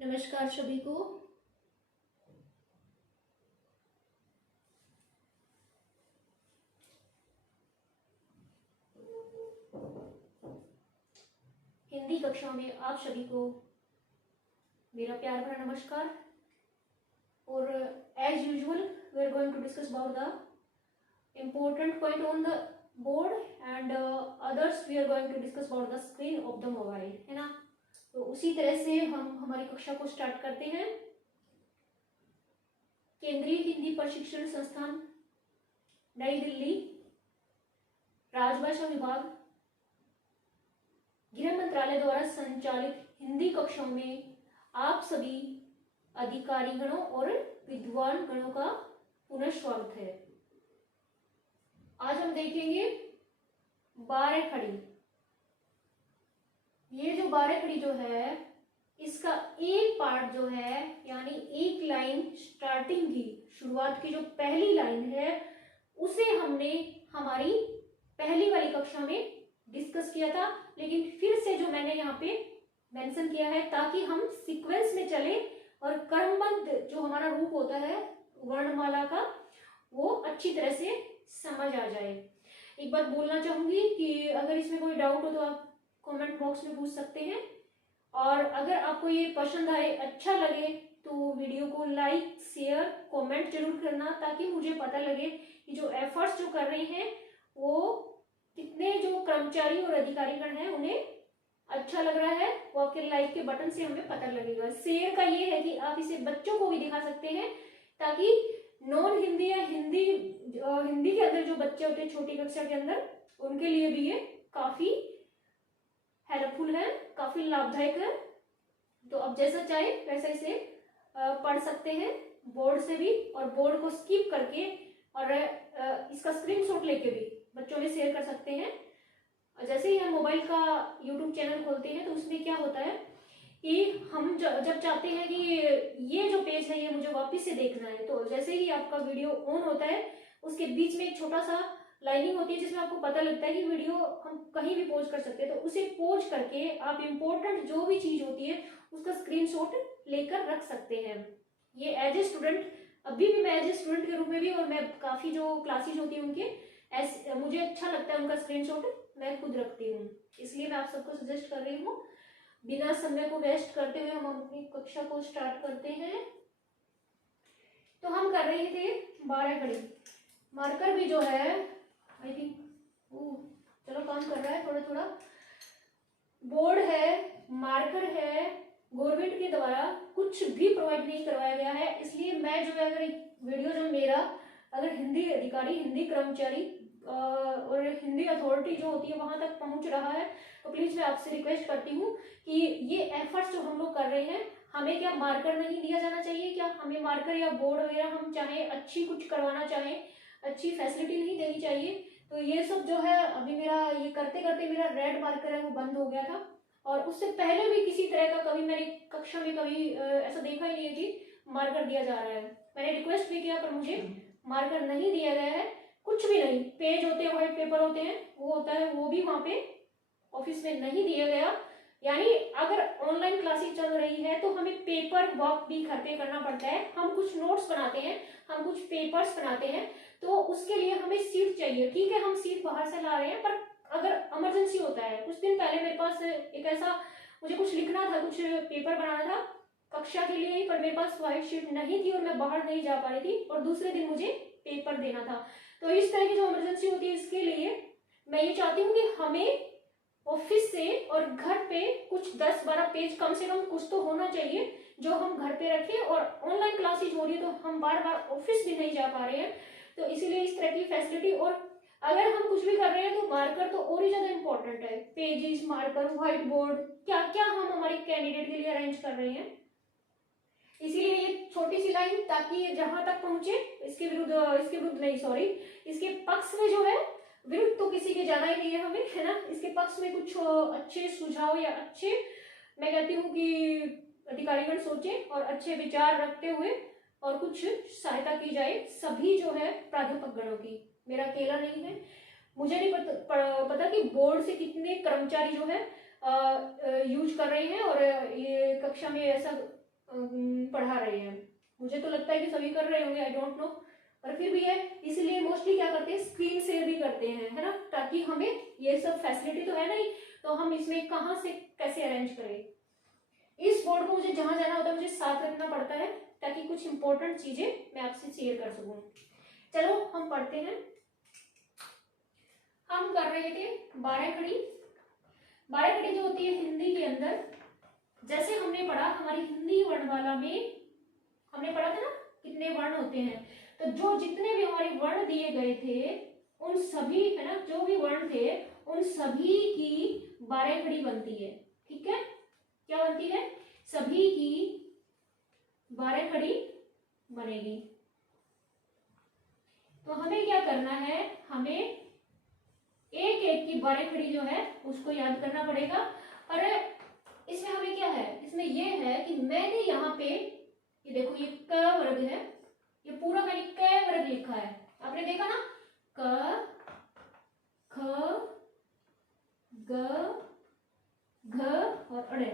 नमस्कार सभी को। हिंदी कक्षा में आप सभी को मेरा प्यार भरा नमस्कार। और as usual we are going to discuss about the important point on the board and others we are going to discuss about the screen of the mobile, है ना। तो उसी तरह से हम हमारी कक्षा को स्टार्ट करते हैं। केंद्रीय हिंदी प्रशिक्षण संस्थान नई दिल्ली, राजभाषा विभाग, गृह मंत्रालय द्वारा संचालित हिंदी कक्षाओं में आप सभी अधिकारी गणों और विद्वान गणों का पुनः स्वागत है। आज हम देखेंगे बारह खड़ी। ये जो बारह खड़ी जो है, इसका एक पार्ट जो है, यानी एक लाइन स्टार्टिंग की, शुरुआत की जो पहली लाइन है, उसे हमने हमारी पहली वाली कक्षा में डिस्कस किया था। लेकिन फिर से जो मैंने यहाँ पे मेंशन किया है, ताकि हम सीक्वेंस में चले और क्रमबद्ध जो हमारा रूप होता है वर्णमाला का, वो अच्छी तरह से समझ आ जाए। एक बात बोलना चाहूंगी कि अगर इसमें कोई डाउट हो तो आप कमेंट बॉक्स में पूछ सकते हैं। और अगर आपको ये पसंद आए, अच्छा लगे, तो वीडियो को लाइक, शेयर, कमेंट जरूर करना, ताकि मुझे पता लगे कि जो एफर्ट्स जो कर रहे हैं वो कितने जो कर्मचारी और अधिकारीगण हैं उन्हें अच्छा लग रहा है। वो आपके लाइक के बटन से हमें पता लगेगा। शेयर का ये है कि आप इसे बच्चों को भी दिखा सकते हैं, ताकि नॉन हिंदी या हिंदी के अंदर जो बच्चे होते हैं छोटी कक्षा के अंदर, उनके लिए भी ये काफी हेल्पफुल है, काफी लाभदायक है। तो अब जैसा चाहे वैसा इसे पढ़ सकते हैं बोर्ड से भी, और बोर्ड को स्किप करके और इसका स्क्रीनशॉट लेके भी बच्चों में शेयर कर सकते हैं। जैसे ही हम मोबाइल का यूट्यूब चैनल खोलते हैं तो उसमें क्या होता है कि हम जब चाहते हैं कि ये जो पेज है ये मुझे वापस से देखना है, तो जैसे ही आपका वीडियो ऑन होता है, उसके बीच में एक छोटा सा लाइनिंग होती है जिसमें आपको पता लगता है कि वीडियो हम कहीं भी पॉज कर सकते हैं। तो उसे पॉज करके आप इम्पोर्टेंट जो भी चीज होती है उसका स्क्रीनशॉट लेकर रख सकते हैं। ये एज ए स्टूडेंट, अभी भी मैं एज ए स्टूडेंट के रूप में भी, और मैं काफी जो क्लासेज होती है उनके मुझे अच्छा लगता है उनका स्क्रीनशॉट मैं खुद रखती हूँ, इसलिए मैं आप सबको सजेस्ट कर रही हूँ। बिना समय को वेस्ट करते हुए हम अपनी कक्षा को स्टार्ट करते हैं। तो हम कर रहे थे 12 खड़ी। मार्कर भी जो है, आई थिंक चलो काम कर रहा है थोड़ा थोड़ा। बोर्ड है, मार्कर है, गवर्नमेंट के द्वारा कुछ भी प्रोवाइड नहीं करवाया गया है। इसलिए मैं जो है, अगर वीडियो जो मेरा अगर हिंदी अधिकारी, हिंदी कर्मचारी और हिंदी अथॉरिटी जो होती है वहां तक पहुंच रहा है, तो प्लीज मैं आपसे रिक्वेस्ट करती हूँ कि ये एफर्ट्स जो हम लोग कर रहे हैं, हमें क्या मार्कर नहीं दिया जाना चाहिए? क्या हमें मार्कर या बोर्ड वगैरह हम चाहे अच्छी कुछ करवाना चाहे, अच्छी फैसिलिटी नहीं देनी चाहिए? तो ये सब जो है, अभी मेरा ये करते करते मेरा रेड मार्कर है वो बंद हो गया था, और उससे पहले भी किसी तरह का कभी मेरी कक्षा में कभी ऐसा देखा ही नहीं है कि मार्कर दिया जा रहा है। मैंने रिक्वेस्ट भी किया पर मुझे मार्कर नहीं दिया गया है। कुछ भी नहीं, पेज होते हैं, व्हाइट पेपर होते हैं, वो होता है, वो भी वहां पे ऑफिस में नहीं दिया गया। यानी अगर ऑनलाइन क्लासेस चल रही है तो हमें पेपर वर्क भी घर पे करना पड़ता है। हम कुछ नोट्स बनाते हैं, हम कुछ पेपर्स बनाते हैं, तो उसके लिए हमें सीट चाहिए। ठीक है, हम सीट बाहर से ला रहे हैं, पर अगर इमरजेंसी होता है, कुछ दिन पहले मेरे पास एक ऐसा, मुझे कुछ लिखना था, कुछ पेपर बनाना था कक्षा के लिए ही, पर मेरे पास व्हाइट शीट नहीं थी और मैं बाहर नहीं जा पा रही थी, और दूसरे दिन मुझे पेपर देना था। तो इस तरह की जो इमरजेंसी होती है, इसके लिए मैं ये चाहती हूँ कि हमें ऑफिस से और घर पे कुछ 10-12 पेज कम से कम कुछ तो होना चाहिए जो हम घर पे रखें। और ऑनलाइन क्लासेज हो रही है तो हम बार बार ऑफिस भी नहीं जा पा रहे हैं, तो इसीलिए इस तरह की फैसिलिटी। और अगर हम कुछ भी कर रहे हैं तो मार्कर तो और ही ज्यादा इंपॉर्टेंट है। पेजेस, मार्कर, व्हाइट बोर्ड, क्या क्या हम हमारे कैंडिडेट के लिए अरेंज कर रहे हैं। इसीलिए ये छोटी सी लाइन, ताकि जहां तक पहुंचे, इसके विरुद्ध नहीं, सॉरी, इसके पक्ष में जो है, विरुद्ध तो किसी के जाना ही नहीं है हमें, है ना। इसके पक्ष में कुछ अच्छे सुझाव या अच्छे, मैं कहती हूँ कि अधिकारीगण सोचे और अच्छे विचार रखते हुए और कुछ सहायता की जाए सभी जो है प्राध्यापक गणों की। मेरा अकेला नहीं है। मुझे नहीं पता कि बोर्ड से कितने कर्मचारी जो है यूज कर रहे हैं, और ये कक्षा में ऐसा पढ़ा रहे हैं। मुझे तो लगता है कि सभी कर रहे होंगे, आई डोंट नो, पर फिर भी है, इसीलिए मोस्टली क्या करते हैं, स्क्रीन शेयर भी करते हैं, है ना, ताकि हमें ये सब फैसिलिटी तो है नहीं, तो हम इसमें कहाँ से कैसे अरेंज करें। इस बोर्ड को मुझे जहां जाना होता है मुझे साथ रखना पड़ता है, ताकि कुछ इंपॉर्टेंट चीजें मैं आपसे शेयर कर सकूं। चलो हम पढ़ते हैं। हम कर रहे थे 12 खड़ी। 12 खड़ी जो होती है हिंदी के अंदर, जैसे हमने पढ़ा हमारी हिंदी वर्णमाला में, हमने पढ़ा था ना कितने वर्ण होते हैं, तो जो जितने भी हमारे वर्ण दिए गए थे उन सभी, है ना, जो भी वर्ण थे उन सभी की 12 खड़ी बनती है। ठीक है, क्या बनती है, सभी की 12 खड़ी बनेगी। तो हमें क्या करना है, हमें एक एक की 12 खड़ी जो है उसको याद करना पड़ेगा। और इसमें हमें क्या है, इसमें ये है कि मैंने यहाँ पे ये देखो ये क वर्ग है, ये पूरा मैंने क वर्ग लिखा है, आपने देखा ना, क ख ग घ और अड़े,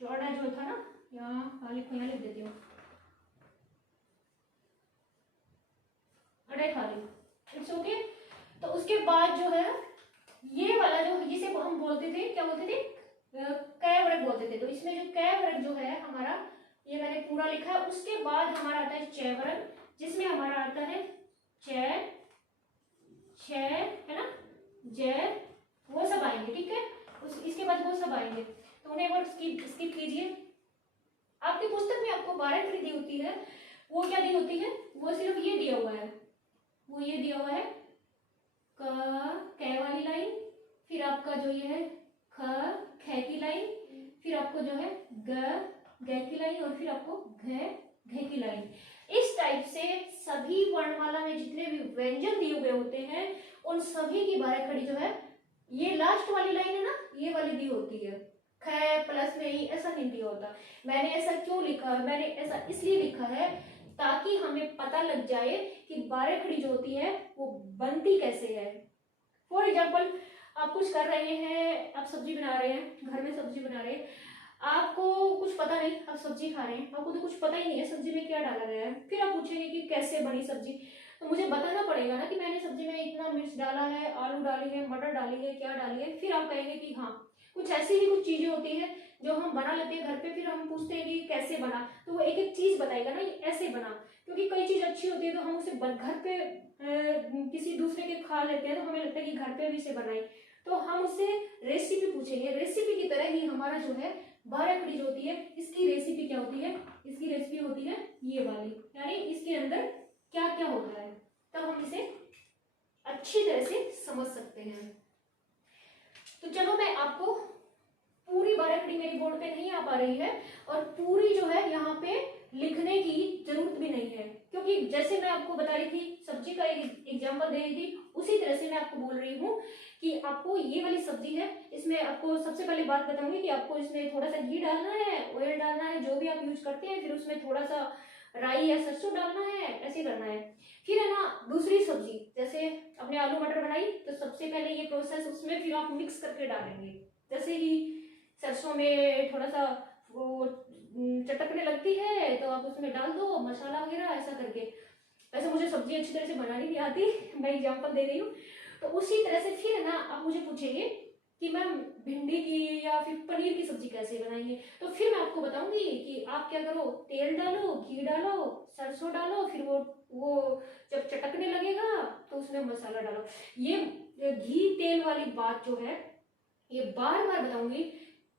जो अड़ा जो था ना, यहाँ लिख देती हूँ, अड़े खाली, इट्स ओके। तो उसके बाद जो है ये वाला जो जिसे हम बोलते थे, क्या बोलते थे, कै वर्ग बोलते थे, तो इसमें जो कै वर्ग जो है हमारा, ये मैंने पूरा लिखा है। उसके बाद हमारा आता है चै वर्ग, जिसमें हमारा आता है चै, छ, है ना, जय, वो सब आएंगे। ठीक है, इसके बाद वो सब आएंगे, तो उन्हें एक बार स्किप कीजिए। आपकी पुस्तक में आपको 12 खड़ी दी होती है, वो क्या दी होती है, वो सिर्फ ये दिया हुआ है, वो ये दिया हुआ है कै वाली लाइन, फिर आपका जो ये है ख की लाइन, फिर आपको जो है ग की लाइन, और फिर आपको घ की लाइन। इस टाइप से सभी वर्णमाला में जितने भी व्यंजन दिए हुए होते हैं उन सभी की 12 खड़ी जो है, ये लास्ट वाली लाइन है ना, ये वाली दी होती है। ख प्लस में ही ऐसा नहीं दिया होता। मैंने ऐसा क्यों लिखा, मैंने ऐसा इसलिए लिखा है ताकि हमें पता लग जाए कि 12 खड़ी जो होती है वो बनती कैसे है। फॉर एग्जाम्पल, आप कुछ कर रहे हैं, आप सब्जी बना रहे हैं, घर में सब्जी बना रहे हैं, आपको कुछ पता नहीं, आप सब्जी खा रहे हैं, आपको तो कुछ पता ही नहीं है सब्जी में क्या डाला गया है, फिर आप पूछेंगे कि कैसे बनी सब्जी, तो मुझे बताना पड़ेगा ना कि मैंने सब्जी में इतना मिर्च डाला है, आलू डाली है, मटर डाली है, क्या डाली है, फिर आप कहेंगे कि हाँ, कुछ ऐसी ही कुछ चीजें होती है जो हम बना लेते हैं घर पे, फिर हम पूछते हैं कि कैसे बना, तो वो एक एक चीज बताएगा ना, ये ऐसे बना, क्योंकि कई चीज अच्छी होती है तो हम उसे घर पे किसी दूसरे के खा लेते हैं, तो हमें लगता है कि घर पे भी इसे बनाए, तो हम उससे रेसिपी पूछेंगे। रेसिपी की तरह ही हमारा जो है 12 खड़ी जो होती है, इसकी रेसिपी क्या होती है, इसकी रेसिपी होती है ये वाली, यानी इसके अंदर क्या क्या होता है, तब हम इसे अच्छी तरह से समझ सकते हैं। तो चलो मैं आपको पूरी 12 खड़ी मेरी बोर्ड पे नहीं आ पा रही है, और पूरी जो है यहाँ पे लिखने की जरूरत भी नहीं है, क्योंकि जैसे मैं आपको बता रही थी, सब्जी का एक एग्जाम्पल दे रही थी, उसी तरह से मैं आपको बोल रही हूँ कि आपको ये वाली सब्जी है, इसमें आपको सबसे पहले बात बताऊंगी कि आपको इसमें थोड़ा सा घी डालना है, ऑयल डालना है, जो भी आप यूज करते हैं, फिर उसमें थोड़ा सा राई या सरसों डालना है, ऐसे करना है। फिर है ना दूसरी सब्जी, जैसे अपने आलू मटर बनाई, तो सबसे पहले ये प्रोसेस, उसमें फिर आप मिक्स करके डालेंगे, जैसे ही सरसों में थोड़ा सा वो चटकने लगती है तो आप उसमें डाल दो मसाला वगैरह, ऐसा करके। वैसे मुझे सब्जी अच्छी तरह से बनानी नहीं आती, मैं एग्जांपल दे रही हूँ। तो उसी तरह से फिर ना आप मुझे पूछेंगे कि मैम भिंडी की या फिर पनीर की सब्जी कैसे बनाएंगे, तो फिर मैं आपको बताऊंगी कि आप क्या करो, तेल डालो, घी डालो, सरसों डालो, फिर वो जब चटकने लगेगा तो उसमें मसाला डालो। ये घी तेल वाली बात जो है ये बार बार बताऊंगी,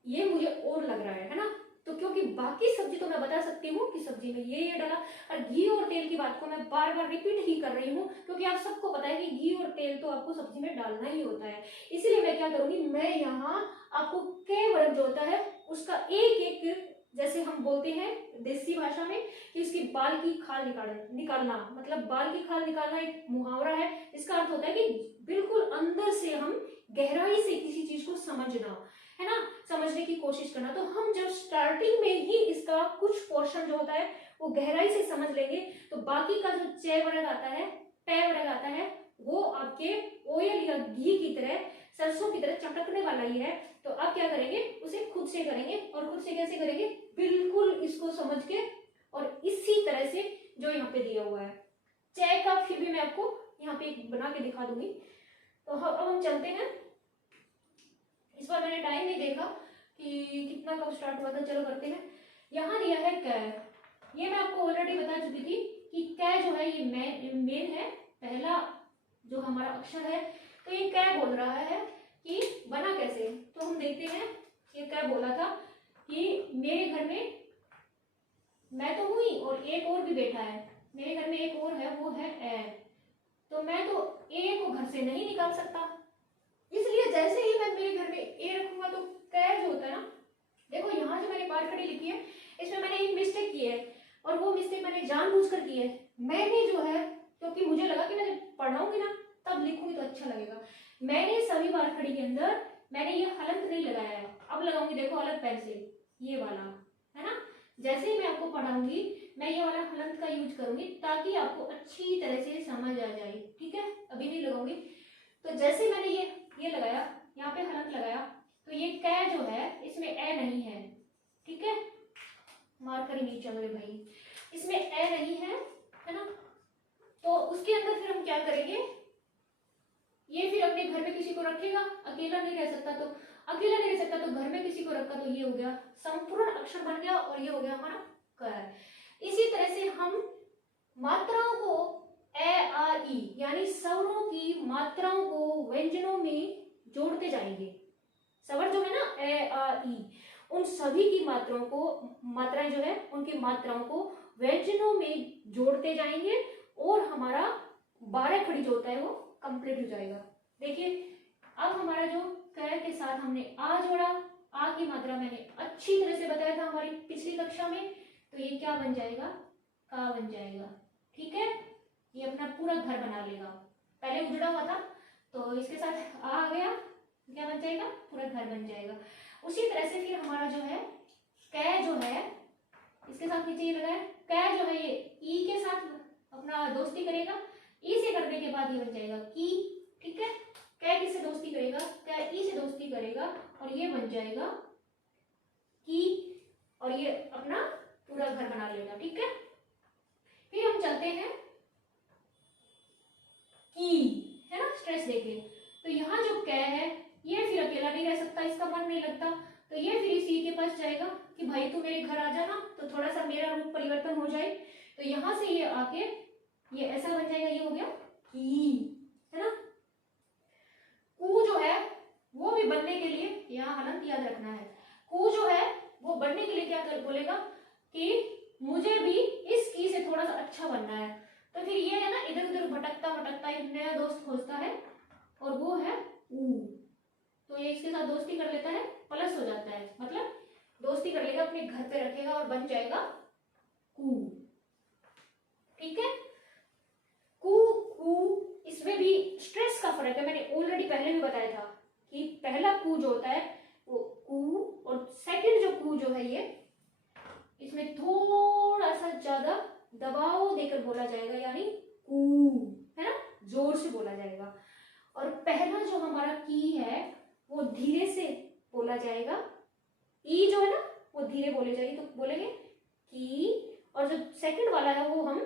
ये मुझे और लग रहा है ना, तो क्योंकि बाकी सब्जी तो मैं बता सकती हूँ कि सब्जी में ये डाला, और घी और तेल की बात को मैं बार बार रिपीट ही कर रही हूँ, क्योंकि आप सबको पता है कि घी और तेल तो आपको सब्जी में डालना ही होता है। इसीलिए मैं क्या करूंगी, मैं यहाँ आपको कै वर्ग जो होता है उसका एक एक, जैसे हम बोलते हैं देसी भाषा में कि इसकी बाल की खाल निकालना, मतलब बाल की खाल निकालना एक मुहावरा है। इसका अर्थ होता है कि बिल्कुल अंदर से हम गहराई से किसी चीज को समझना, है ना, समझने की कोशिश करना। तो हम जब स्टार्टिंग में ही इसका कुछ पोर्शन जो होता है वो गहराई से समझ लेंगे, तो बाकी का जो चै वर्ग आता है, पै वर्ग आता है, वो आपके ऑयल या घी की तरह सरसों की तरह चटकने वाला ही है। तो अब क्या करेंगे, उसे खुद से करेंगे। और खुद से कैसे करेंगे, बिल्कुल इसको समझ के और इसी तरह से जो यहाँ पे दिया हुआ है। चाय का फिर भी मैं आपको यहाँ पे एक बना के दिखा दूंगी। तो अब हम चलते हैं। इस बार मैंने टाइम नहीं देखा कि कितना कब स्टार्ट हुआ था, चलो करते हैं। यहाँ दिया है कै, ये मैं आपको ऑलरेडी बता चुकी थी कि कै जो है ये मेन है, पहला जो हमारा अक्षर है। तो ये कै बोल रहा है कि बना कैसे, तो हम देखते हैं। ये कै बोला था कि मेरे घर में मैं तो हुई और एक और भी बैठा है, मेरे घर में एक और है, वो है ए। तो मैं तो ए को घर से नहीं निकाल सकता, इसलिए जैसे ही मैं मेरे घर में ए रखूंगा तो कै जो होता है ना, देखो यहाँ जो मैंने बार खड़ी लिखी है इसमें मैंने एक मिस्टेक की है, और वो मिस्टेक मैंने जानबूझकर की है। मैंने जो है, क्योंकि मुझे लगा कि मैं जब पढ़ाऊंगी ना तब लिखूंगी तो अच्छा लगेगा, मैंने सभी बार खड़ी के अंदर मैंने ये हलंत नहीं लगाया है। अब लगाऊंगी, देखो अलग पेन से, ये वाला है ना। जैसे ही मैं आपको पढ़ाऊंगी मैं ये वाला हलंत का यूज करूंगी ताकि आपको अच्छी तरह से समझ आ जाए, ठीक है। अभी नहीं लगाऊंगी। तो जैसे मैंने ये लगाया, यहाँ पे हलंत लगाया, तो ये कै जो है इसमें ए नहीं है, ठीक है। मार्कर ही नहीं चल रहे भाई, इसमें ए नहीं है ना। तो उसके अंदर फिर हम क्या करेंगे, ये फिर अपने घर में किसी को रखेगा, अकेला नहीं रह सकता, तो अकेला नहीं रह सकता तो घर में किसी को रखा, तो ये हो गया संपूर्ण अक्षर बन गया, और ये हो गया हमारा कै। इसी तरह से हम मात्राओं को ए आ ई यानी स्वरों की मात्राओं को व्यंजनों में जोड़ते जाएंगे। स्वर जो है ना ए आ ई, उन सभी की मात्राओं को, मात्राएं जो है उनकी मात्राओं को व्यंजनों में जोड़ते जाएंगे, और हमारा 12 खड़ी जो होता है वो कंप्लीट हो जाएगा। देखिए अब हमारा जो कै के साथ हमने आ जोड़ा, आ की मात्रा मैंने अच्छी तरह से बताया था हमारी पिछली कक्षा में, तो ये क्या बन जाएगा, का बन जाएगा, ठीक है। ये अपना पूरा घर बना लेगा, पहले उजड़ा हुआ था तो इसके साथ आ गया, क्या बन जाएगा, पूरा घर बन जाएगा। उसी तरह से फिर हमारा जो है कै जो है, इसके साथ नीचे ये लगा है, कै जो है ये ई के साथ अपना दोस्ती करेगा, ई से करने के बाद ये बन जाएगा की, ठीक है। कै किससे दोस्ती करेगा, कै ई से दोस्ती करेगा, और ये बन जाएगा की, और ये अपना पूरा घर बना लेगा, ठीक है। फिर हम चलते हैं की, है ना, स्ट्रेस देके। तो यहाँ जो कै है ये फिर अकेला नहीं रह सकता, इसका मन नहीं लगता, तो ये फिर इसी के पास जाएगा कि भाई तू मेरे घर आ जाना, तो थोड़ा सा मेरा रूप परिवर्तन हो जाए। तो यहाँ से ये आके ये ऐसा बन जाएगा, ये हो गया की, है ना। कू जो है वो भी बनने के लिए, यहाँ हलंत याद रखना है, कू जो है वो बनने के लिए क्या कर बोलेगा कि मुझे भी इस की से थोड़ा सा अच्छा बनना है। तो फिर ये है ना इधर उधर भटकता भटकता एक नया दोस्त खोजता है, और वो है ऊ। तो ये इसके साथ दोस्ती कर लेता है, प्लस हो जाता है, मतलब दोस्ती कर लेगा, अपने घर पे रखेगा और बन जाएगा कू, ठीक है। कू कू, इसमें भी स्ट्रेस का फर्क है, मैंने ऑलरेडी पहले भी बताया था कि पहला कू जो होता है वो कू, और सेकंड जो कू जो है ये, इसमें थोड़ा सा ज्यादा दबाव देकर बोला जाएगा, यानी कू, है ना, जोर से बोला जाएगा। और पहला जो हमारा की है वो धीरे से बोला जाएगा, ई जो है ना वो धीरे बोले जाएगी, तो बोलेंगे की, और जो सेकंड वाला है वो हम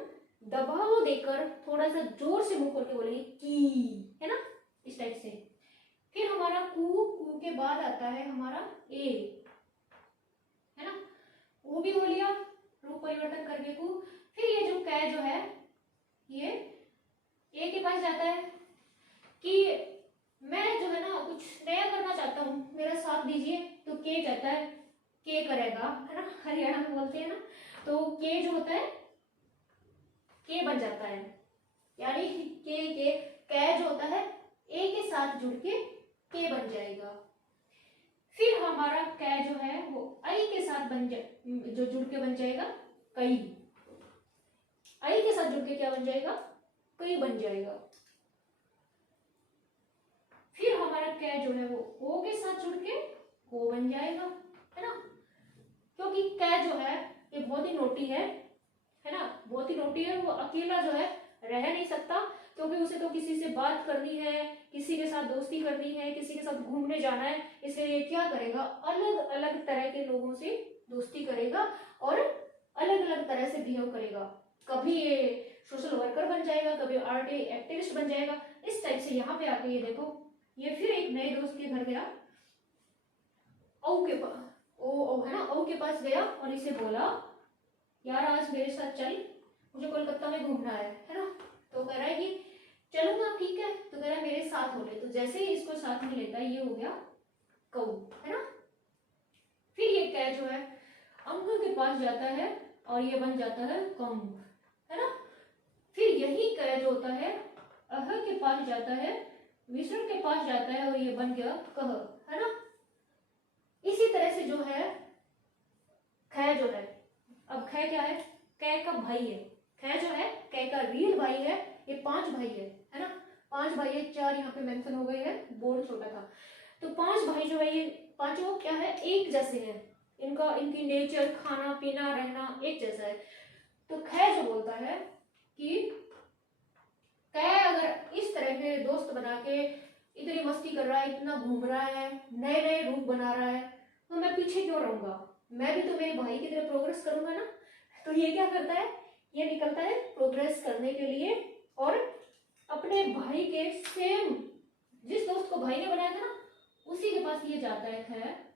दबाव देकर थोड़ा सा जोर से मुंह खोल के बोलेंगे की, है ना, इस टाइप से। फिर हमारा कू, कू के बाद आता है हमारा ए, है ना, वो भी हो लिया रूप परिवर्तन करके कू। फिर ये जो कै जो है ये ए के पास जाता है कि मैं जो है ना कुछ नया करना चाहता हूँ, मेरा साथ दीजिए। तो के कहता है के करेगा, है ना, हरियाणा में बोलते हैं ना, तो के जो होता है के बन जाता है, यानी के कै जो होता है ए के साथ जुड़ के बन जाएगा। फिर हमारा कै जो है वो आई के साथ जो जुड़ के बन जाएगा कई, आई के साथ जुड़ के क्या बन जाएगा, कई बन जाएगा। फिर हमारा कै जो है वो ओ के साथ जुड़ के को बन जाएगा, है ना, क्योंकि कै जो है ये बहुत ही नोटी है ना, बहुत ही नोटी है, वो अकेला जो है रह नहीं सकता, क्योंकि उसे तो किसी से बात करनी है, किसी के साथ दोस्ती करनी है, किसी के साथ घूमने जाना है, इसलिए ये क्या करेगा, अलग अलग तरह के लोगों से दोस्ती करेगा और अलग अलग तरह से बिहेव करेगा। कभी ये सोशल वर्कर बन जाएगा, कभी आर्ट एक्टिविस्ट बन जाएगा, इस टाइप से। यहाँ पे आके ये देखो, ये फिर एक नए दोस्त के घर गया, औ के पास, ओ है ना, औ के पास गया और इसे बोला यार आज मेरे साथ चल, मुझे कोलकाता में घूमना है ना। तो कह रहा है कि चलूंगा, ठीक है। तो कह रहा है मेरे साथ हो ले। तो जैसे ही इसको साथ में लेता है, ये हो गया कौ, है ना। फिर ये कै जो है अंक के पास जाता है और ये बन जाता है कंग, है ना। फिर यही कै जो होता है अह के पास जाता है, विष्णु के पास जाता है और ये बन गया कह, है ना। इसी तरह से जो है कै जो है, अब कै क्या है, कै का भाई है। कै जो है कै का रियल भाई है। ये 5 भाई है ना, 5 भाई है, 4 यहाँ पे मेंशन हो गए हैं, बोर्ड छोटा था। तो 5 भाई जो है, ये पांचों क्या है, एक जैसे हैं। इनकी नेचर, खाना पीना रहना एक जैसा है। तो कै जो बोलता है कि कै अगर इस तरह के दोस्त बना के इतनी मस्ती कर रहा है, इतना घूम रहा है, नए नए रूप बना रहा है, तो मैं पीछे क्यों रहूंगा, मैं भी तो मेरे भाई की तरह प्रोग्रेस करूंगा ना। तो ये क्या करता है, ये निकलता है प्रोग्रेस करने के लिए और अपने भाई के सेम, जिस दोस्त को भाई ने बनाया था ना, उसी के पास ये जाता है।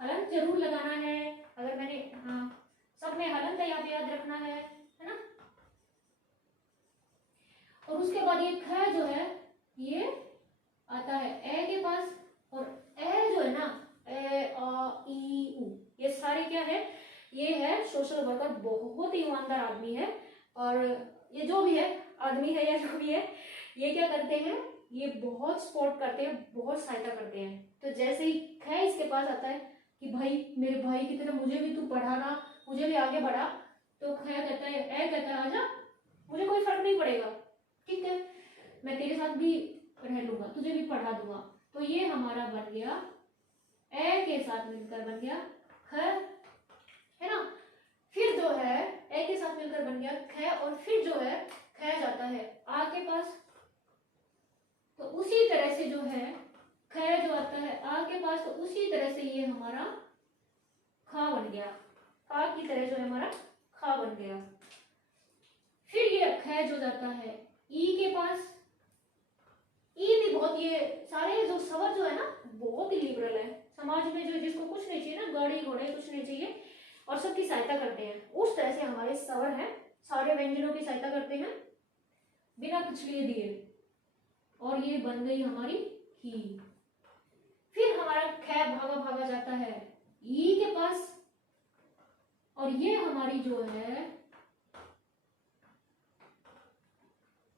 हलंत जरूर लगाना है, अगर मैंने, हाँ सब में हलंत यहाँ पे याद रखना है ना। और उसके बाद ये ख जो है ये आता है ए के पास, और ए जो है ना, ए आ ई उ, ये सारे क्या है, ये है सोशल वर्कर, बहुत ही ईमानदार आदमी है। और ये जो भी है आदमी है या जो भी है, ये क्या करते हैं, ये बहुत सपोर्ट करते हैं, बहुत सहायता करते हैं। तो जैसे ही ख इसके पास आता है कि भाई मेरे भाई की तरह मुझे भी तू पढ़ाना, मुझे भी आगे बढ़ा, तो ख कहता है, ए कहता है आजा, मुझे कोई फर्क नहीं पड़ेगा, ठीक है, मैं तेरे साथ भी रह लूंगा, तुझे भी पढ़ा दूंगा। तो ये हमारा बन गया ए के साथ मिलकर बन गया ख, है ना। फिर जो है ए के साथ मिलकर बन गया ख, और फिर जो है ख जाता है आ के पास, तो उसी तरह से जो है ख जो आता है आ के पास, तो उसी तरह से ये हमारा खा बन गया, खा की तरह जो है हमारा खा बन गया। फिर ये ख जो जाता है ई के पास, ई भी बहुत, ये सारे जो सवर जो है ना बहुत ही लिबरल है, समाज में जो जिसको कुछ नहीं चाहिए ना, गाड़ी घोड़े कुछ नहीं चाहिए, और सबकी सहायता करते हैं, उस तरह से हमारे सवर हैं, सारे व्यंजनों की सहायता करते हैं बिना कुछ लिए दिए। और ये बन गई हमारी ही। फिर हमारा ख भागा भागा जाता है ई के पास, और ये हमारी जो है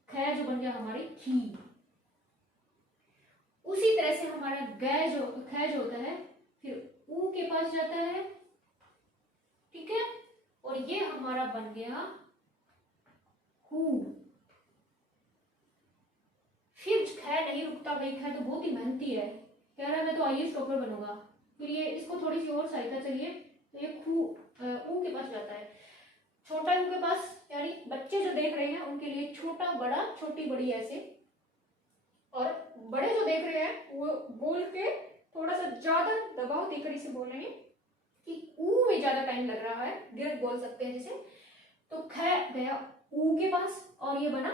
ख जो बन गया हमारी खी। उसी तरह से हमारा ग जो ख जो होता है फिर ऊ के पास जाता है, ठीक है, और ये हमारा बन गया हु। फिर ख नहीं रुकता भाई, ख तो बहुत ही मेहनती है, कह रहा है मैं तो आईएएस टॉपर बनूंगा। फिर ये इसको थोड़ी सी और सहायता चाहिए, तो ये खू ऊ के पास जाता है, छोटा ऊ के पास, यानी बच्चे जो देख रहे हैं उनके लिए छोटा बड़ा छोटी बड़ी ऐसे, और बड़े जो देख रहे हैं वो बोल के थोड़ा सा ज्यादा दबाव देकर इसे बोल रहे हैं कि ऊ में ज्यादा टाइम लग रहा है, दीर्घ बोल सकते हैं जिसे। तो ख गया ऊ के पास और ये बना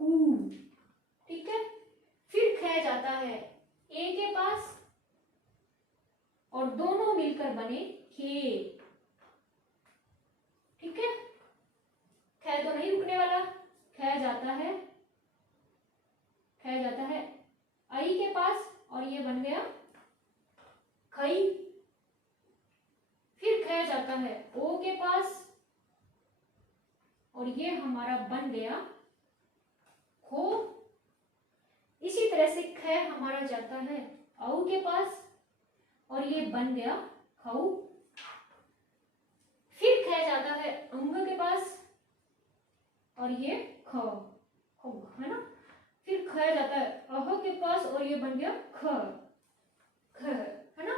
खू, ठीक है। फिर ख जाता है ए के पास और दोनों मिलकर बने खे, ठीक है। ख तो नहीं रुकने वाला, ख जाता है आई के पास और ये बन गया खई। फिर ख जाता है ओ के पास और ये हमारा बन गया खो। इसी तरह से ख हमारा जाता है औ के पास और ये बन गया खऊ। फिर ख जाता है अंग के पास और ये ख, है ना। फिर ख जाता है अह के पास और ये बन गया ख, है ना।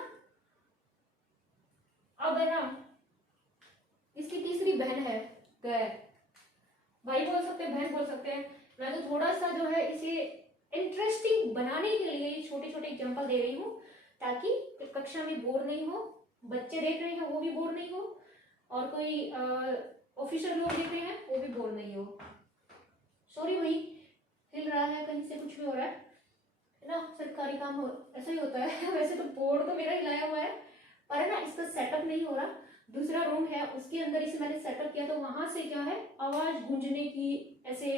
अब है ना इसकी तीसरी बहन है ग, भाई बोल सकते हैं, बहन बोल सकते हैं, मैं तो एग्जाम्पल दे रही हूँ ताकि कक्षा में बोर नहीं हो, बच्चे देख रहे हैं वो भी बोर नहीं हो, और कोई ऑफिसर लोग देख रहे हैं वो भी बोर नहीं हो। सॉरी भाई, हिल रहा है, कहीं से कुछ भी हो रहा है ना, सरकारी काम हो ऐसा ही होता है। वैसे तो बोर्ड तो मेरा हिलाया हुआ है, पर है ना इसका सेटअप नहीं हो रहा। दूसरा रूम है उसके अंदर इसे मैंने सेटअप किया, तो वहां से क्या है आवाज गूंजने की, ऐसे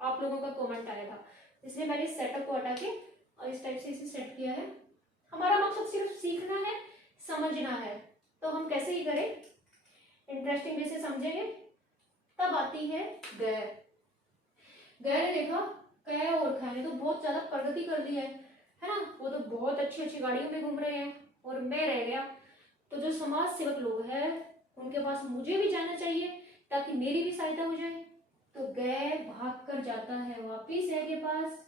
आप लोगों का कमेंट आया था, इसलिए मैंने सेटअप को हटा के और इस टाइप से इसे सेट किया है। हमारा मकसद सिर्फ सीखना है, समझना है, तो हम कैसे ही करें, इंटरेस्टिंग वे से समझेंगे। तब आती है गै। गै ने देखा कै और खै ने तो बहुत ज्यादा प्रगति कर दी है ना, वो तो बहुत अच्छी अच्छी गाड़ियों में घूम रहे हैं और मैं रह गया। तो जो समाज सेवक लोग हैं उनके पास मुझे भी जाना चाहिए ताकि मेरी भी सहायता हो जाए। तो गै भाग कर जाता है वापिस है के पास,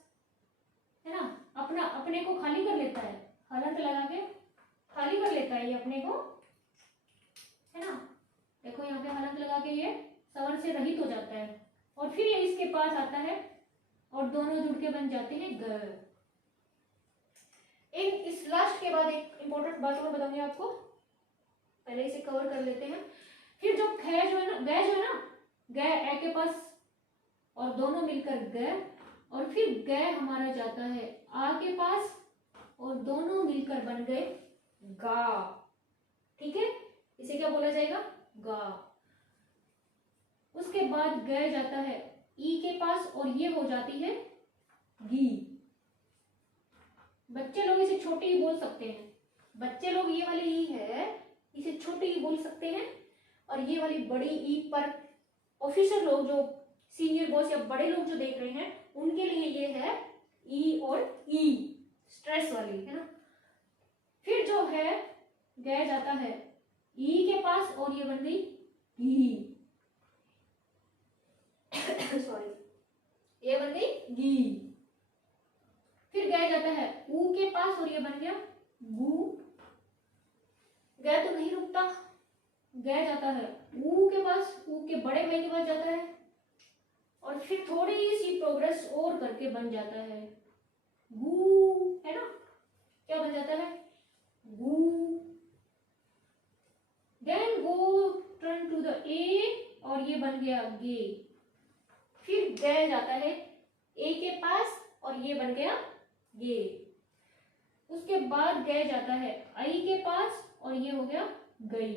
है ना, अपना अपने को खाली कर लेता है, हलंत लगा के खाली कर लेता है ये अपने को, है ना। देखो यहाँ पे हलंत लगा के ये सवर से रहित हो जाता है और फिर ये इसके पास आता है और दोनों जुड़ के बन जाते हैं ग। इस लास्ट के बाद एक इंपॉर्टेंट बात मैं बताऊंगी आपको, पहले इसे कवर कर लेते हैं। फिर जो ख जो है ना, गै जो है ना, गै ए के पास और दोनों मिलकर ग, और फिर गै हमारा जाता है आ के पास और दोनों मिलकर बन गए गा। ठीक है, इसे क्या बोला जाएगा, गा। उसके बाद गै जाता है ई के पास और ये हो जाती है गी। बच्चे लोग इसे छोटी ही बोल सकते हैं, बच्चे लोग ये वाली ई है इसे छोटी ही बोल सकते हैं, और ये वाली बड़ी ई पर ऑफिसर लोग, जो सीनियर बॉस या बड़े लोग जो देख रहे हैं उनके लिए ये है ई और ई स्ट्रेस वाली, है ना। फिर जो है गै जाता है ई के पास और ये बन गई गी। सॉरी, ये बन गई गी। फिर गै जाता है ऊ के पास और ये बन गया गू। गै तो नहीं रुकता, गै जाता है ऊ के पास, ऊ के बड़े भाई के पास जाता है और फिर थोड़ी सी प्रोग्रेस और करके बन जाता है गू, है ना। क्या बन जाता है, गू। Then go turn to the A और ये बन गया गे। फिर गै जाता है ए के पास और ये बन गया गे। उसके बाद गै जाता है आई के पास और ये हो गया गई।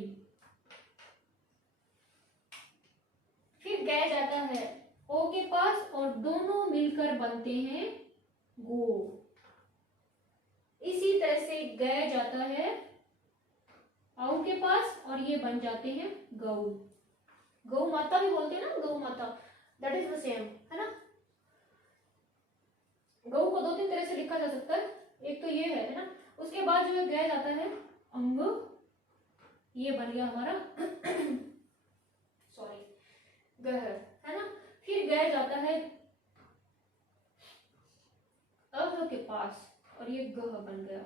फिर गै जाता है ओ के पास और दोनों मिलकर बनते हैं गो। इसी तरह से गै जाता है आऊ के पास और ये बन जाते हैं गऊ। गौ माता भी बोलते हैं ना, गौ माता, दैट इज द सेम, है ना। गौ को दो तीन तरह से लिखा जा सकता है, एक तो ये है ना। उसके बाद जो है गै जाता है अंग, ये बन गया हमारा सॉरी गह, है ना। फिर गै जाता है अह के पास और ये गह बन गया।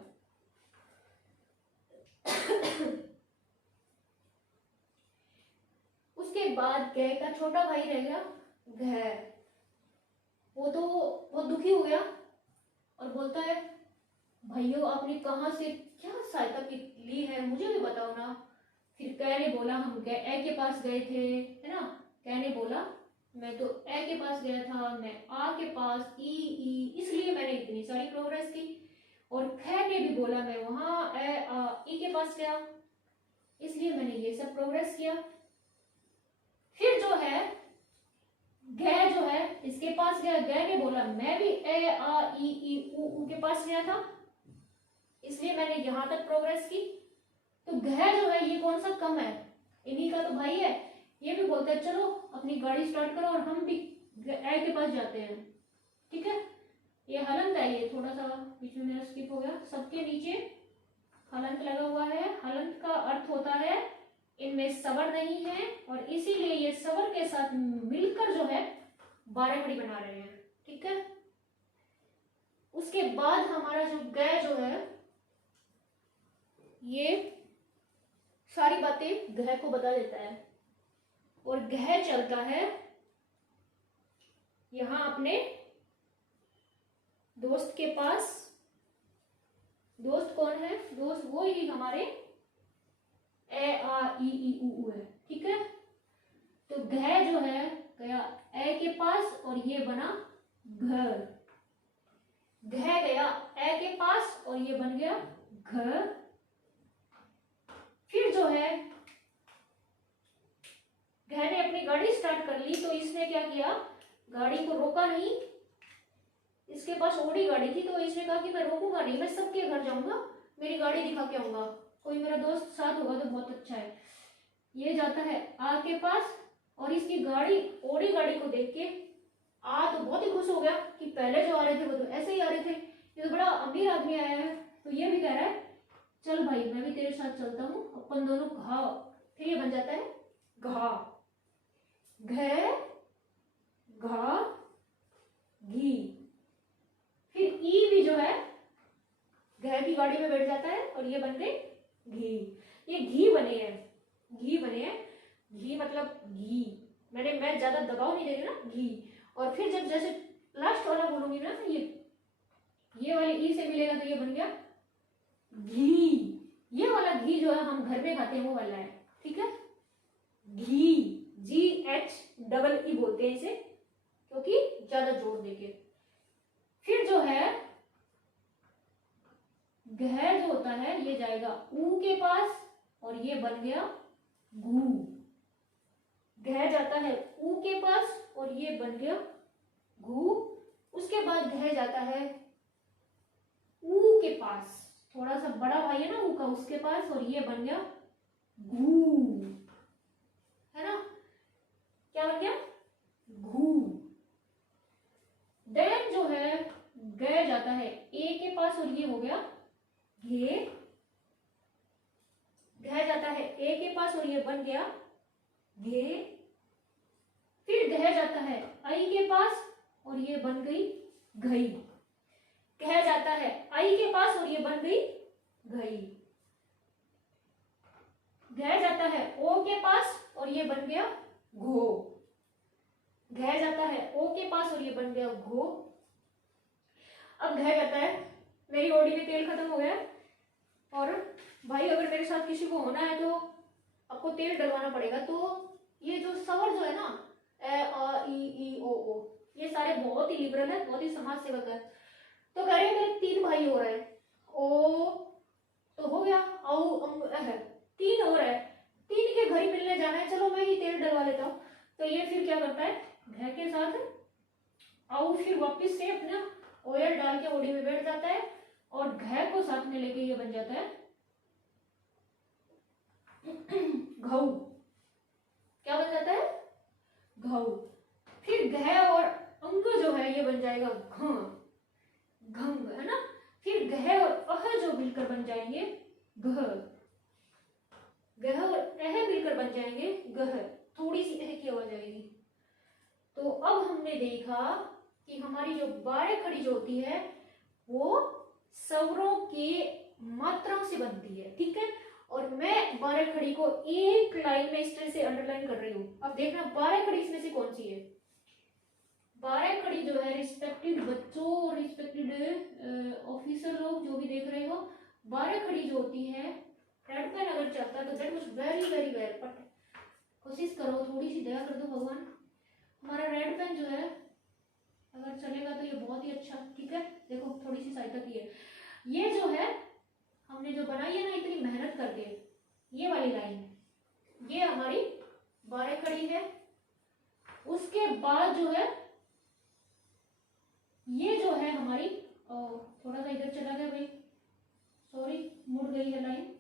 उसके बाद गै का छोटा भाई रह गया घ। वो तो बहुत दुखी हो गया और बोलता है भाइयों आपने कहाँ से क्या सहायता ली है मुझे भी बताओ ना। फिर कै ने बोला हम ए के पास गए थे, है ना। कै ने बोला मैं तो ए के पास गया था, मैं आ के पास ई, इसलिए मैंने इतनी सारी प्रोग्रेस की। और खै ने भी बोला मैं वहां ए आ ई के पास गया, इसलिए मैंने ये सब प्रोग्रेस किया। फिर जो है गै जो है इसके पास गया, गै ने बोला मैं भी ए आ ई ऊ के पास गया था, इसलिए मैंने यहां तक प्रोग्रेस की। तो घ जो है ये कौन सा कम है, इन्हीं का तो भाई है। ये भी बोलते हैं चलो अपनी गाड़ी स्टार्ट करो और हम भी ए के पास जाते हैं। ठीक है, ये हलंत है, ये थोड़ा सा बीच में मेरा स्किप हो गया। सबके नीचे हलंत लगा हुआ है। हलंत का अर्थ होता है इनमें सवर नहीं है और इसीलिए ये सवर के साथ मिलकर जो है 12 कड़ी बना रहे हैं। ठीक है, उसके बाद हमारा जो गै जो है ये सारी बातें गह को बता देता है और गह चलता है यहां अपने दोस्त के पास दोस्त कौन है? दोस्त वो ही हमारे ए आ ई ई उ ऊ है, ठीक है। तो घ जो है गया ए के पास और ये बना घर, घ गया ए के पास और ये बन गया घ। फिर जो है घ ने अपनी गाड़ी स्टार्ट कर ली, तो इसने क्या किया, गाड़ी को रोका नहीं। इसके पास ओडी गाड़ी थी, तो इसने कहा कि मैं रोकूंगा नहीं, मैं सबके घर जाऊंगा, मेरी गाड़ी दिखा के आऊंगा, कोई मेरा दोस्त साथ होगा तो बहुत अच्छा है। ये जाता है आ के पास और इसकी गाड़ी, ओडी गाड़ी को देख के आ तो बहुत ही खुश हो गया कि पहले जो आ रहे थे वो तो ऐसे ही आ रहे थे, ये तो बड़ा अमीर आदमी आया है। तो ये भी कह रहा है चल भाई मैं भी तेरे साथ चलता हूँ, अपन दोनों घा। फिर ये बन जाता है घा, घ घा घी। फिर ई भी जो है घ की गाड़ी में बैठ जाता है और ये बन गए घी। ये घी बने हैं, घी बने हैं, घी मतलब घी। मैं ज्यादा दबाव नहीं दे रही ना, घी। और फिर जब जैसे लास्ट वाला बोलूंगी ना, ये वाले ई से मिलेगा तो ये बन गया घी। ये वाला घी जो है हम घर में खाते हैं वो वाला है, ठीक है। घी, GH बोलते हैं इसे, क्योंकि ज्यादा जोर देके। फिर जो है घ जो होता है ये जाएगा ऊ के पास और ये बन गया घू। घ जाता है ऊ के पास और ये बन गया घू। उसके बाद घ जाता है ऊ के पास, थोड़ा सा बड़ा भाई है ना ऊ का, उसके पास, और ये बन गया घू, है ना। क्या बन गया? घू। देन जो है ग जाता है ए के पास और ये हो गया घे। घ जाता है ए के पास और ये बन गया घे। फिर घ जाता है आई के पास और ये बन गई घई। घ जाता है आई के पास और ये बन गई घई। घ जाता है ओ के पास और ये बन गया घो। घ जाता है ओ के पास और ये बन गया घो। अब घ जाता है मेरी ओडी में तेल खत्म हो गया और भाई अगर मेरे साथ किसी को होना है तो आपको तेल डलवाना पड़ेगा। तो ये जो स्वर जो है ना ए आ ई ओ ओ, ये सारे बहुत ही लिबरल है, बहुत ही समाज सेवक है। तो कह रहे हैं मेरे 3 भाई हो रहे हैं, ओ तो हो गया, तीन हो रहा है, 3 के घर ही मिलने जाना है, चलो मैं ही तेल डलवा लेता हूँ। तो ये फिर क्या करता है घ के साथ आओ, फिर वापिस से अपना ऑयल डाल के ओडी में बैठ जाता है और घ को साथ में लेके ये बन जाता है घऊ। क्या बन जाता है? घऊ। फिर घ और अंग जो है ये बन जाएगा घ, घंग, है ना। फिर घ और अह जो मिलकर बन जाएंगे घ, गह और अह मिलकर बन जाएंगे गह। थोड़ी सी अह की आवाज आएगी। तो अब हमने देखा कि हमारी जो 12 खड़ी जो होती है वो स्वरों के मात्रा से बनती है, ठीक है। और मैं 12 खड़ी को एक लाइन में इस तरह से अंडरलाइन कर रही हूँ। अब देखना 12 खड़ी इसमें से कौन सी है। 12 खड़ी जो है रिस्पेक्टेड बच्चों और रिस्पेक्टेड ऑफिसर लोग जो भी देख रहे हो, 12 खड़ी जो होती है, रेड पेन अगर चलता है तो that was very very well, but कोशिश करो, थोड़ी सी दया कर दो भगवान। हमारा रेड पेन जो है अगर चलेगा तो ये बहुत ही अच्छा, ठीक है। देखो थोड़ी सी सहायता की है। ये जो है हमने जो बनाई है ना इतनी मेहनत करके, ये वाली लाइन, ये हमारी 12 खड़ी है। उसके बाद जो है ये जो है हमारी, थोड़ा सा इधर चला गया भाई, सॉरी, मुड़ गई है लाइन।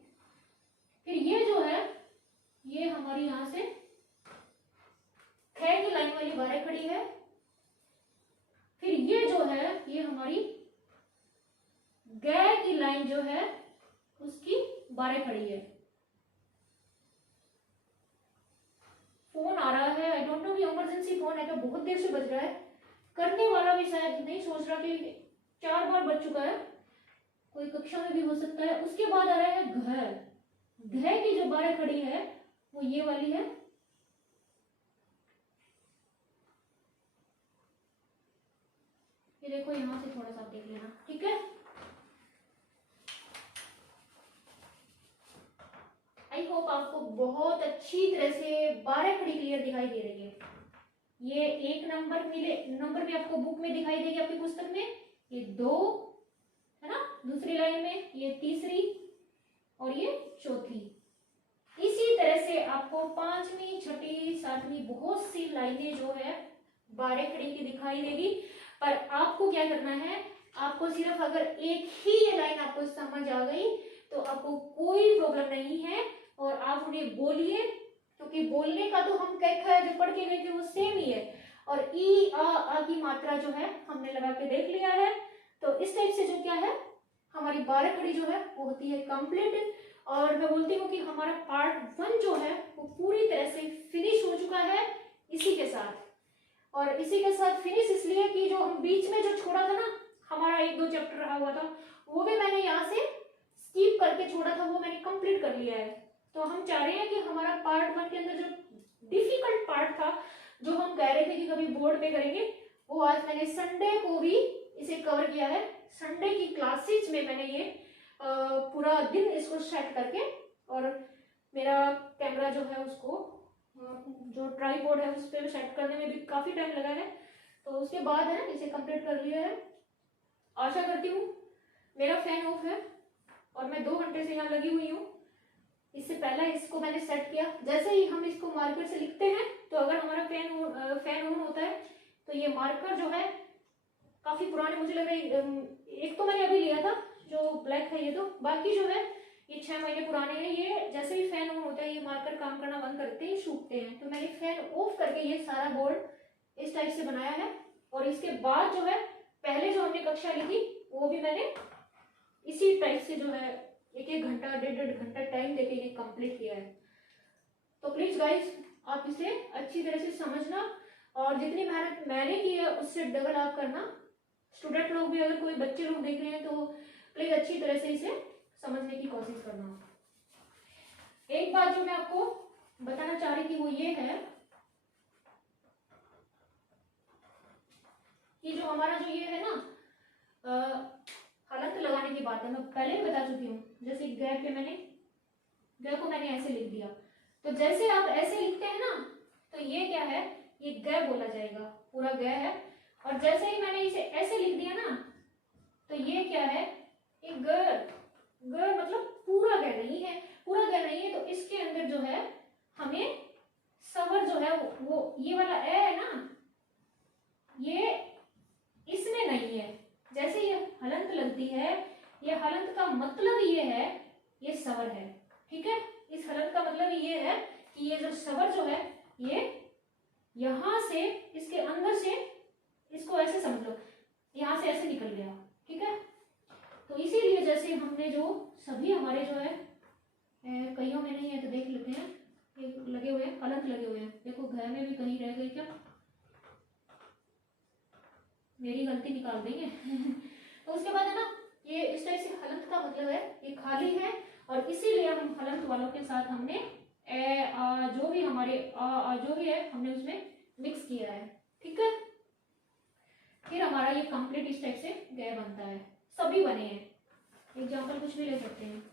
फिर ये जो है ये हमारी यहां से ख की लाइन वाली 12 खड़ी है। फिर ये जो है ये हमारी ग की लाइन जो है उसकी 12 खड़ी है। फोन आ रहा है, I don't know, emergency phone है क्या, बहुत देर से बज रहा है। करने वाला भी शायद नहीं सोच रहा कि 4 बार बज चुका है, कोई कक्षा में भी हो सकता है। उसके बाद आ रहा है घ। घ की जो 12 खड़ी है वो ये वाली है। ये देखो यहां से थोड़ा सा देख लेना, ठीक है। होप आपको बहुत अच्छी तरह से 12 खड़ी क्लियर दिखाई दे रही है। ये 1 नंबर भी आपको बुक में दिखाई देगी, आपकी पुस्तक में। ये 2 है ना, दूसरी लाइन में, ये तीसरी और ये चौथी। इसी तरह से आपको 5वीं, 6वीं, 7वीं बहुत सी लाइनें जो है 12 खड़ी की दिखाई देगी। पर आपको क्या करना है, आपको सिर्फ अगर एक ही ये लाइन आपको समझ आ गई तो आपको कोई प्रॉब्लम नहीं है, और आप उन्हें बोलिए, क्योंकि बोलने का तो हम क्या जो पढ़ के गए थे वो सेम ही है, और ई आ की मात्रा जो है हमने लगा के देख लिया है। तो इस टाइप से जो क्या है हमारी 12 खड़ी जो है वो होती है कंप्लीट। और मैं बोलती हूँ कि हमारा पार्ट 1 जो है वो पूरी तरह से फिनिश हो चुका है इसी के साथ। और इसी के साथ फिनिश इसलिए कि जो हम बीच में जो छोड़ा था ना, हमारा 1-2 चैप्टर रहा हुआ था, वो भी मैंने यहाँ से स्किप करके छोड़ा था, वो मैंने कंप्लीट कर लिया है। तो हम चाह रहे हैं कि हमारा पार्ट 1 के अंदर जो डिफिकल्ट पार्ट था, जो हम कह रहे थे कि कभी बोर्ड पे करेंगे, वो आज मैंने संडे को भी इसे कवर किया है। संडे की क्लासेज में मैंने ये पूरा दिन इसको सेट करके, और मेरा कैमरा जो है उसको जो ट्राइपॉड है उस पर सेट करने में भी काफी टाइम लगा है। तो उसके बाद है इसे कंप्लीट कर लिया है। आशा करती हूँ, मेरा फैन ऑफ है और मैं 2 घंटे से यहाँ लगी हुई हूँ। इससे पहले इसको मैंने सेट किया। जैसे ही हम इसको मार्कर से लिखते हैं तो अगर हमारा फैन ऑन होता है तो ये मार्कर जो है काफी पुराने मुझे लग रहे, एक तो मैंने अभी लिया था जो ब्लैक है, ये तो बाकी जो है ये 6 महीने पुराने हैं। ये जैसे ही फैन ऑन होता है ये मार्कर काम करना बंद करते ही सूखते हैं। तो मैंने फैन ऑफ करके ये सारा बोर्ड इस टाइप से बनाया है। और इसके बाद जो है पहले जो हमने कक्षा ली थी वो भी मैंने इसी टाइप से जो है 1-1 घंटा 1.5 घंटा टाइम देके ये कंप्लीट किया है। तो प्लीज गाइस आप इसे अच्छी तरह से समझना, और जितनी मेहनत मैंने की है उससे डबल आप करना। स्टूडेंट लोग भी, अगर कोई बच्चे लोग देख रहे हैं तो प्लीज अच्छी तरह से इसे समझने की कोशिश करना। एक बात जो मैं आपको बताना चाह रही थी वो ये है कि जो हमारा जो ये है ना हलंत लगाने की बात है, मैं पहले ही बता चुकी हूँ। जैसे ग पे मैंने ग को मैंने ऐसे लिख दिया, तो जैसे आप ऐसे लिखते हैं ना तो ये क्या है, ये ग बोला जाएगा, पूरा ग है। और जैसे ही मैंने इसे ऐसे लिख दिया ना तो ये क्या है, ये ग मतलब पूरा ग नहीं है, पूरा ग नहीं है। तो इसके अंदर जो है हमें सवर जो है वो ये वाला ए है ना, ये इसमें नहीं है। जैसे ये हलंत लगती है, ये हलंत का मतलब ये है, ये सवर है, ठीक है। इस हलंत का मतलब ये है कि ये जो सवर जो है ये यहां से इसके अंदर से, इसको ऐसे समझ लो, यहां से ऐसे निकल गया, ठीक है। तो इसीलिए जैसे हमने जो सभी हमारे जो है कईयों में नहीं है तो देख लेते हैं, ये लगे हुए हैं, हलंत लगे हुए हैं। देखो घर में भी कहीं रह गए क्या, मेरी गलती निकाल देंगे तो उसके बाद है ना ये इस टाइप से हलंत का मतलब है ये खाली है, और इसीलिए हम हलंत वालों के साथ हमने ए आ जो भी हमारे आ जो भी है हमने उसमें मिक्स किया है, ठीक है। फिर हमारा ये कंप्लीट इस टाइप से गए बनता है। सभी बने हैं, एग्जाम्पल कुछ भी ले सकते हैं।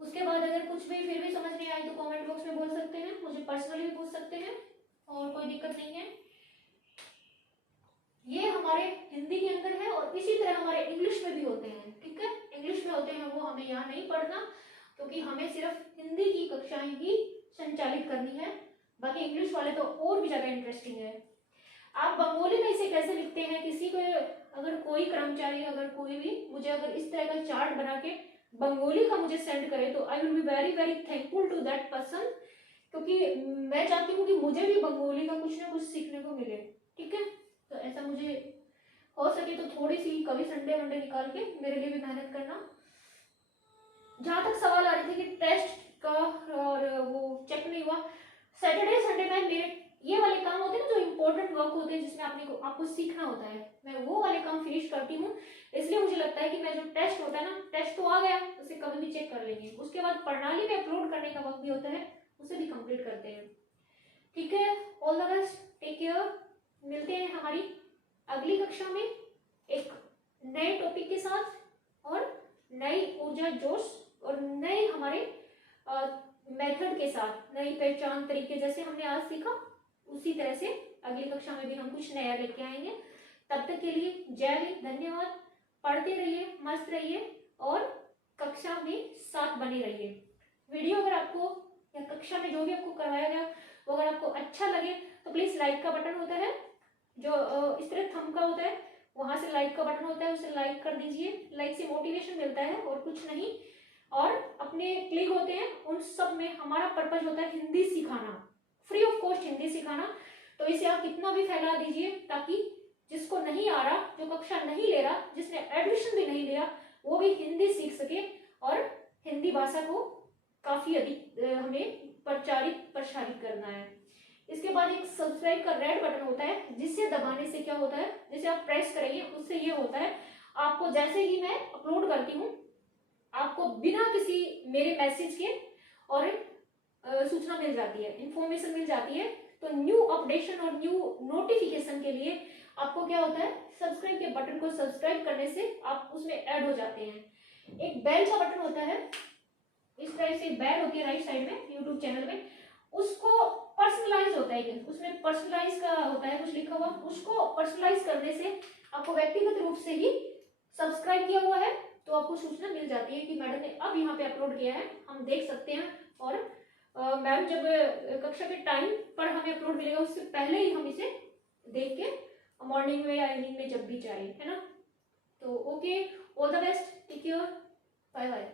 उसके बाद अगर कुछ भी फिर भी समझ नहीं आए तो कमेंट बॉक्स में बोल सकते हैं, मुझे पर्सनली भी पूछ सकते हैं, और कोई दिक्कत नहीं है। ये हमारे हिंदी के अंदर है और इसी तरह हमारे इंग्लिश में भी होते हैं, ठीक है। इंग्लिश में होते हैं वो हमें यहाँ नहीं पढ़ना, क्योंकि हमें सिर्फ हिंदी की कक्षाएं ही संचालित करनी है। बाकी इंग्लिश वाले तो और भी ज्यादा इंटरेस्टिंग है। आप बंगाली में इसे कैसे लिखते हैं, किसी को अगर कोई कर्मचारी, अगर कोई भी मुझे अगर इस तरह का चार्ट बना के बंगाली का मुझे सेंड करे तो I will be very very thankful to that person, क्योंकि मैं चाहती हूँ कि मुझे भी बंगाली का कुछ ना कुछ सीखने को मिले, ठीक है। तो ऐसा मुझे हो सके तो थोड़ी सी कभी संडे मंडे निकाल के मेरे लिए भी मेहनत करना। जहां तक सवाल आ रहे थे कि टेस्ट का और वो चेक नहीं हुआ, सैटरडे संडे में मेरे ये वाले काम होते हैं ना जो इम्पोर्टेंट वर्क होते हैं जिसमें आपको सीखना होता है, मैं वो वाले काम फिनिश करती हूँ। इसलिए मुझे लगता है कि मैं जो टेस्ट होता है ना, टेस्ट तो आ गया उसे कभी भी चेक कर लेंगे। उसके बाद प्रणाली में अपलोड करने का वक्त भी होता है, उसे भी कंप्लीट करते हैं, ठीक है। All the best, take care. मिलते हैं हमारी अगली कक्षा में एक नए टॉपिक के साथ और नई ऊर्जा जोश और नए हमारे मेथड के साथ, नई पहचान तरीके जैसे हमने आज सीखा उसी तरह से अगली कक्षा में भी हम कुछ नया लेके आएंगे। तब तक के लिए जय हिंद, धन्यवाद। पढ़ते रहिए, मस्त रहिए और कक्षा में साथ बने रहिए। वीडियो अगर आपको या कक्षा में जो भी आपको करवाया गया वो अगर आपको अच्छा लगे तो प्लीज लाइक का बटन होता है जो इस तरह थंब का होता है, वहां से लाइक का बटन होता है, उसे लाइक कर दीजिए। लाइक से मोटिवेशन मिलता है और कुछ नहीं। और अपने क्लिक होते हैं उन सब में हमारा पर्पज होता है हिंदी सिखाना, फ्री ऑफ कॉस्ट हिंदी सिखाना। तो इसे आप कितना भी फैला दीजिए ताकि जिसको नहीं आ रहा, जो कक्षा नहीं ले रहा, जिसने एडमिशन भी नहीं लिया, वो भी हिंदी सीख सके और हिंदी भाषा को काफी अधिक हमें प्रसारित करना है। इसके बाद एक सब्सक्राइब का रेड बटन होता है जिसे दबाने से क्या होता है, जिसे आप प्रेस करेंगे उससे ये होता है आपको जैसे ही मैं अपलोड करती हूँ आपको बिना किसी मेरे मैसेज के और सूचना मिल जाती है, इंफॉर्मेशन मिल जाती है। तो न्यू अपडेशन और न्यू नोटिफिकेशन के लिए आपको क्या होता है, सब्सक्राइब के बटन को सब्सक्राइब करने से आप उसमें ऐड हो जाते हैं। एक बेल का बटन होता है, इस तरह से बेल होती है राइट साइड में यूट्यूब चैनल में, उसको पर्सनलाइज होता है, उसमें पर्सनलाइज का होता है कुछ लिखा हुआ, उसको पर्सनलाइज करने से आपको व्यक्तिगत रूप से ही सब्सक्राइब किया हुआ है तो आपको सूचना मिल जाती है कि मैडम ने अब यहाँ पे अपलोड किया है, हम देख सकते हैं। और मैम जब कक्षा के टाइम पर हमें अपलोड मिलेगा उससे पहले ही हम इसे देख के मॉर्निंग में या इवनिंग में जब भी चाहे, है ना। तो okay, all the best, take care, bye bye.